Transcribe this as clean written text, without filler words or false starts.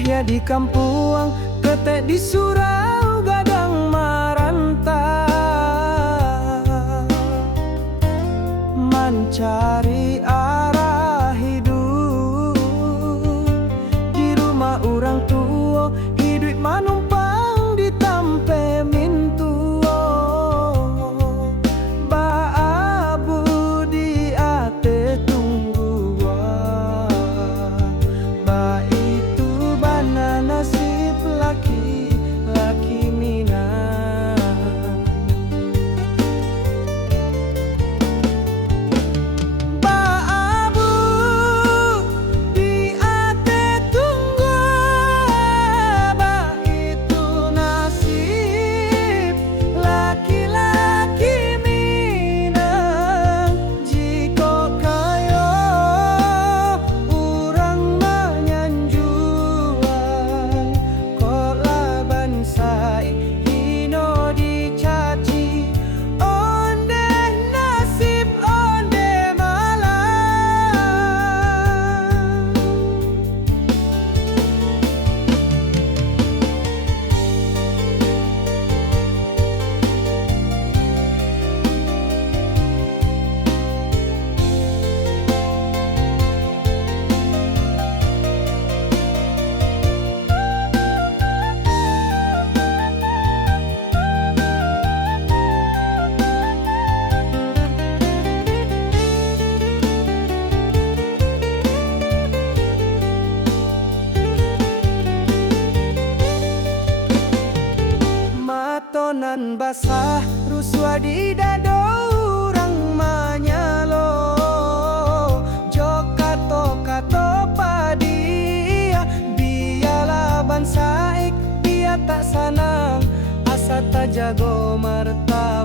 ya di kampung, ketek di surau gadang maranta, mencari arah hidup di rumah orang tua, hidup manumpang di tampe mintuo, baabu di ate tungguan, ba itu bana nasib laki-laki Minang. Baabu di ate tungguan, ba itu nasib laki-laki Minang. Jika kayo urang menyanjuan, kok laban sai hino dicaci, onde nasib onde malang. Matonan basah ruswa di dado urang manyalo, jokato-kato padia biala ban saik dia tak sanang asa tak jago marta.